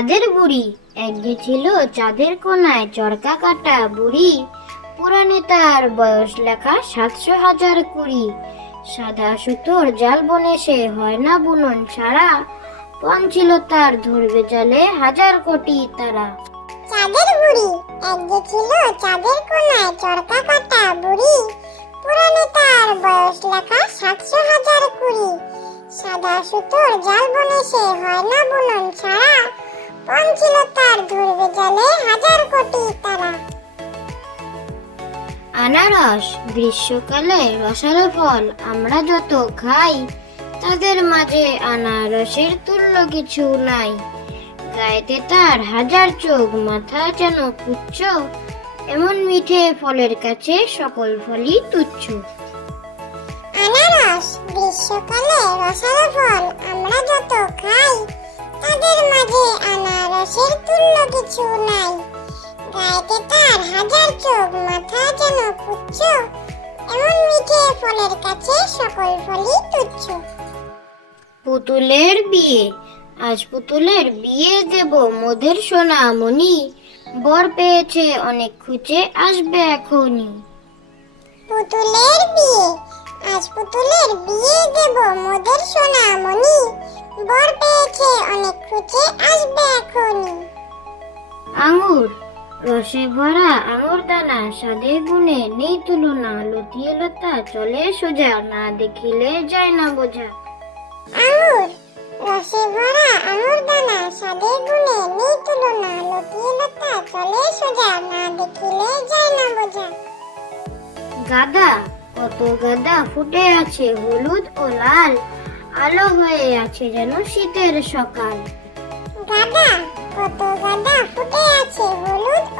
চাঁদের বুড়ি। একদিন ছিল চাঁদের কোনায় চরকা কাটা বুড়ি। পুরাণে তার বয়স লেখা ৭০০,০২০। সাদা সুতোর জাল বনে সে হয় না বুনন ছাড়া। পণ ছিল তার ধরবে জালে ১,০০০,০০,০০০ তারা। চাঁদের বুড়ি। একদিন ছিল চাঁদের কোনায় চরকা কাটা বুড়ি। পুরাণে তার বয়স লেখা ৭০০,০২০। সাদা সুতোর জাল বনে সে হয় না বুনন ছাড়া। পণ ছিল তার ধরবে জালে ১,০০০,০০,০০০ তারা। আনারস। গ্রীষ্মকালে রসালো ফল আমরা যত খাই, তাদের মাঝে আনারসের তুল্য কিছু নাই। গায়েতে তার ১,০০০ চোখ, মাথা যেন পুচ্ছ। এমন মিঠে ফলের কাছে সকল ফলই তুচ্ছ। আনারস। গ্রীষ্মকালে রসালো ফল আমরা যত খাই, তাদের মাঝে আনারসের তুল্য কিছু নাই। গায়েতে তার ১,০০০ চোখ, মাথা যেন পুচ্ছ। এমন মিঠে ফলের কাছে সকল ফলই তুচ্ছ। পুতুলের বিয়ে। আজ পুতুলের বিয়ে দেব মোদের সোনামণি। বর পেয়েছে অনেক খুঁজে, আসবে এখনই। পুতুলের বিয়ে। আজ পুতুলের বিয়ে দেব মোদের সোনামণি। বর পেয়েছে অনেক খুঁজে, আসবে এখনই। আঙ্গুর। রসে ভরা আঙ্গুর দানা, স্বাদে গুণে নেই তুলনা। লতিয়ে লতা চলে সোজা, না দেখিলে যায় না বোঝা। আঙ্গুর। রসে ভরা আঙ্গুর দানা, স্বাদে গুণে নেই তুলনা। লতিয়ে লতা চলে সোজা, না দেখিলে যায় না বোঝা। গাঁদা। কত গাঁদা ফুটে আছে হলুদ ও লাল। আলো হয়ে আছে যেন শীতের সকাল। গাঁদা। কত গাঁদা ফুটে আছে হলুদ ও